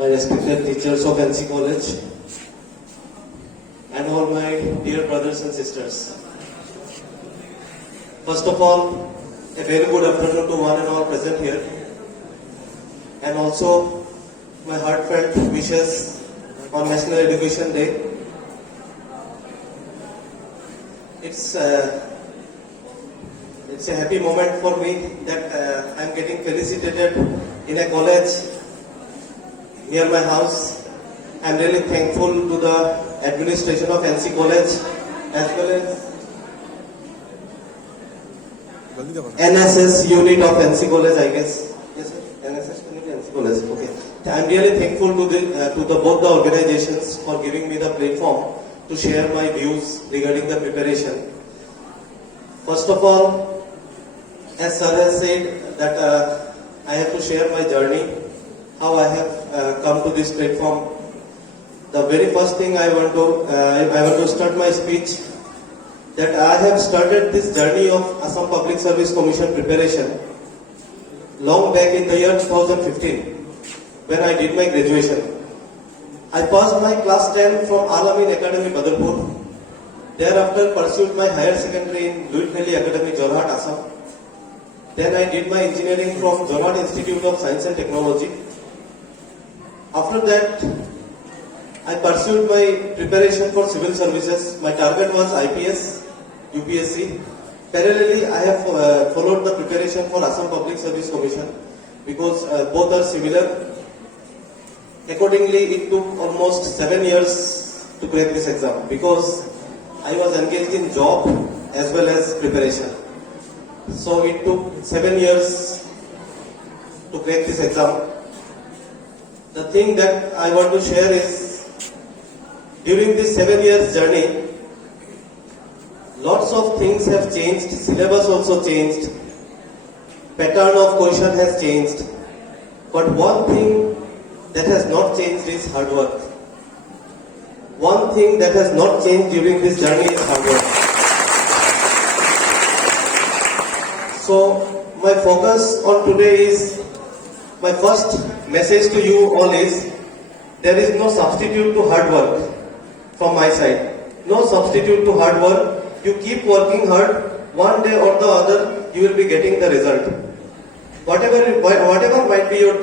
my respected teachers of NC College, and all my dear brothers and sisters. First of all, a very good afternoon to one and all present here, and also my heartfelt wishes on National Education Day. It's a happy moment for me that I'm getting felicitated in a college near my house. I'm really thankful to the administration of NC College as well as NSS unit of NC College, I guess. Yes, sir. NSS unit, NC College. Okay. I'm really thankful to both the organizations for giving me the platform to share my views regarding the preparation. First of all, as sir has said that I have to share my journey, how I have come to this platform. The very first thing I want to start my speech that I have started this journey of Assam Public Service Commission preparation long back in the year 2015 when I did my graduation. I passed my class 10 from Al-Amin Academy, Badarpur. Thereafter pursued my higher secondary in Luitnali Academy, Jorhat, Assam. Then I did my engineering from Jorhat Institute of Science and Technology. After that, I pursued my preparation for civil services. My target was IPS, UPSC. Parallelly, I have followed the preparation for Assam Public Service Commission because both are similar. Accordingly, it took almost 7 years to crack this exam because I was engaged in job as well as preparation. So it took 7 years to crack this exam. The thing that I want to share is, during this 7 years journey, lots of things have changed, syllabus also changed, pattern of question has changed, but one thing that has not changed is hard work. One thing that has not changed during this journey is hard work. So my focus on today is, my first message to you all is, there is no substitute to hard work from my side. No substitute to hard work. You keep working hard, one day or the other you will be getting the result. Whatever might be your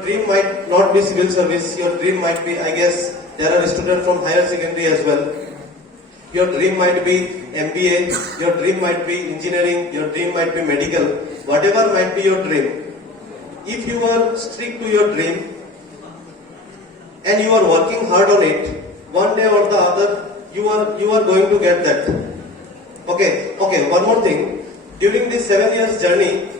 dream might not be civil service, your dream might be, I guess, there are students from higher secondary as well. Your dream might be MBA, your dream might be engineering, your dream might be medical, whatever might be your dream. If you are strict to your dream and you are working hard on it, one day or the other you are going to get that. Okay, one more thing. During this 7 years journey,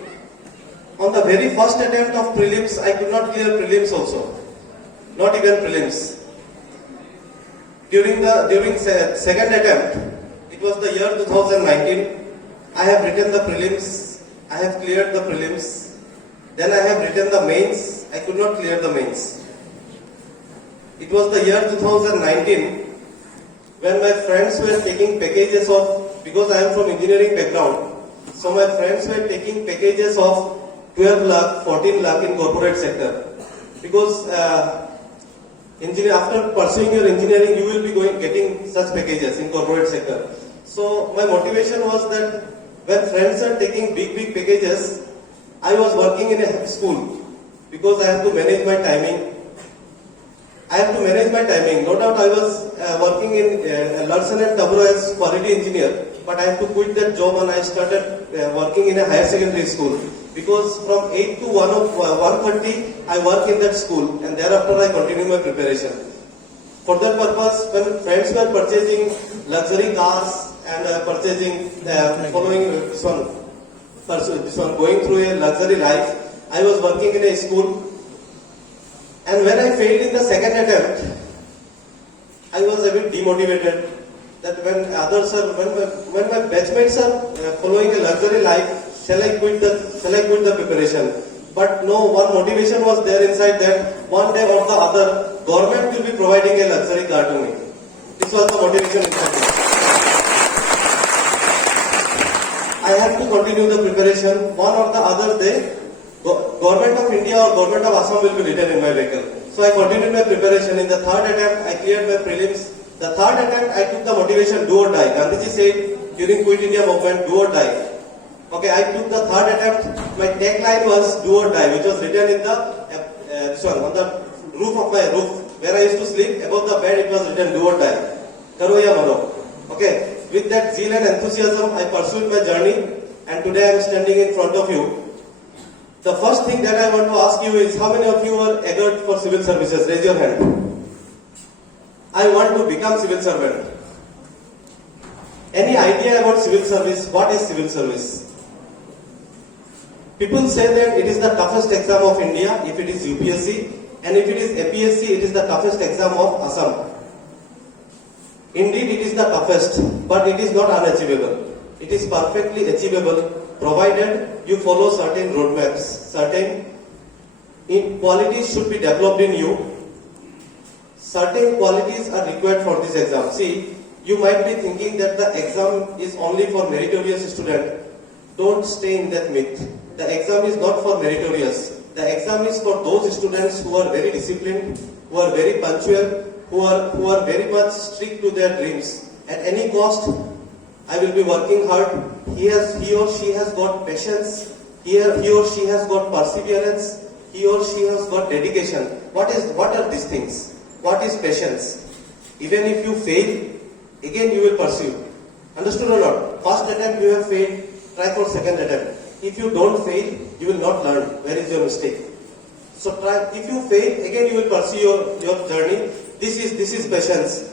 on the very first attempt of prelims, I could not clear prelims also. Not even prelims. During second attempt, it was the year 2019, I have written the prelims, I have cleared the prelims, then I have written the mains, I could not clear the mains. It was the year 2019 when my friends were taking packages of, because I am from engineering background, so my friends were taking packages of 12 lakh, 14 lakh in corporate sector. Because after pursuing your engineering, you will be getting such packages in corporate sector. So my motivation was that when friends are taking big packages, I was working in a school because I have to manage my timing. No doubt I was working in Larsen & Toubro as quality engineer, but I have to quit that job and I started working in a higher secondary school. Because from 8 to 1:30, I work in that school and thereafter I continue my preparation. For that purpose, when friends were purchasing luxury cars and going through a luxury life, I was working in a school. And when I failed in the second attempt, I was a bit demotivated. That when my batchmates are following a luxury life, shall I quit the preparation? But no, one motivation was there inside that one day or the other, government will be providing a luxury car to me. This was the motivation inside me. I have to continue the preparation. One or the other day, Government of India or Government of Assam will be written in my vehicle. So I continued my preparation. In the third attempt, I cleared my prelims. The third attempt, I took the motivation, do or die. Gandhiji said during Quit India movement, do or die. Okay, I took the third attempt. My tagline was do or die, which was written in the on the roof of my roof where I used to sleep. Above the bed, it was written do or die. Karo ya maro. Okay, with that zeal and enthusiasm, I pursued my journey, and today I am standing in front of you. The first thing that I want to ask you is, how many of you are eager for civil services? Raise your hand. I want to become civil servant. Any idea about civil service? What is civil service? People say that it is the toughest exam of India if it is UPSC, and if it is APSC, it is the toughest exam of Assam. Indeed, it is the toughest, but it is not unachievable. It is perfectly achievable provided you follow certain roadmaps. Certain qualities should be developed in you. Certain qualities are required for this exam. See, you might be thinking that the exam is only for meritorious students. Don't stay in that myth. The exam is not for meritorious. The exam is for those students who are very disciplined, who are very punctual, who are very much strict to their dreams. At any cost, I will be working hard. He or she has got patience. He or she has got perseverance. He or she has got dedication. What are these things? What is patience? Even if you fail, again you will pursue. Understood or not? First attempt you have failed, try for second attempt. If you don't fail, you will not learn where is your mistake. So try. If you fail, again you will pursue your journey. This is patience.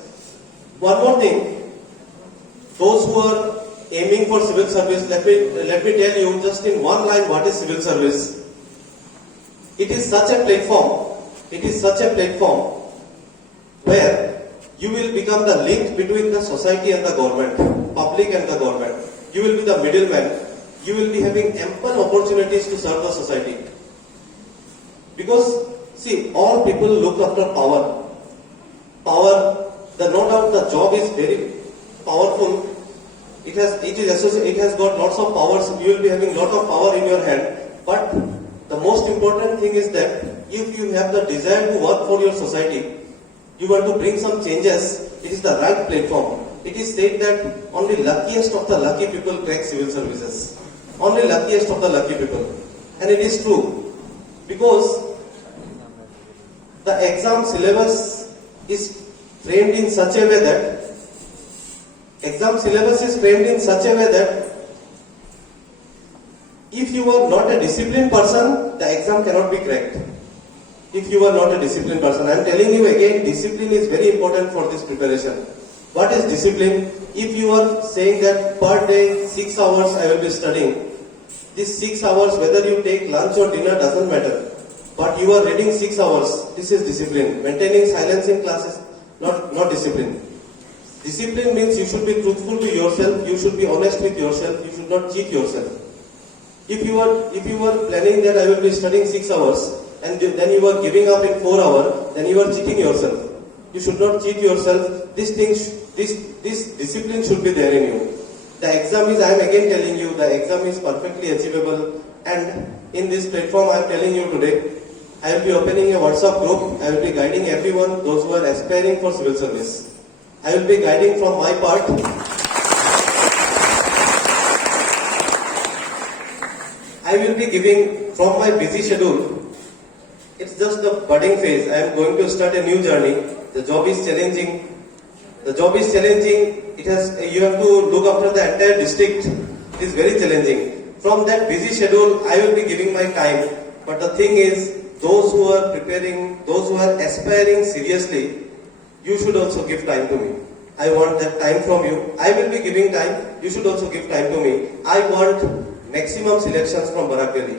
One more thing. Those who are aiming for civil service, let me tell you just in one line what is civil service. It is such a platform. It is such a platform where you will become the link between the society and the government, public and the government. You will be the middleman. You will be having ample opportunities to serve the society. Because, see, all people look after power. No doubt the job is very powerful. It has got lots of powers. You will be having lot of power in your hand. But the most important thing is that if you have the desire to work for your society, you want to bring some changes, it is the right platform. It is said that only luckiest of the lucky people crack civil services. Only luckiest of the lucky people. And it is true. Because the exam syllabus is framed in such a way that if you are not a disciplined person, the exam cannot be cracked. If you are not a disciplined person, I am telling you again, discipline is very important for this preparation. What is discipline? If you are saying that per day 6 hours I will be studying, these 6 hours, whether you take lunch or dinner doesn't matter. But you are reading 6 hours, this is discipline. Maintaining silence in class is not discipline. Discipline means you should be truthful to yourself, you should be honest with yourself, you should not cheat yourself. If you are planning that I will be studying 6 hours and then you are giving up in 4 hours, then you are cheating yourself. You should not cheat yourself. This discipline should be there in you. The exam is, I am again telling you, the exam is perfectly achievable, and in this platform I am telling you today, I will be opening a WhatsApp group. I will be guiding everyone, those who are aspiring for civil service. I will be guiding from my part. I will be giving from my busy schedule. It's just the budding phase. I am going to start a new journey. The job is challenging. You have to look after the entire district. It is very challenging. From that busy schedule, I will be giving my time. But the thing is, those who are preparing, those who are aspiring seriously, you should also give time to me. I want that time from you. I will be giving time. You should also give time to me. I want maximum selections from Barak Valley.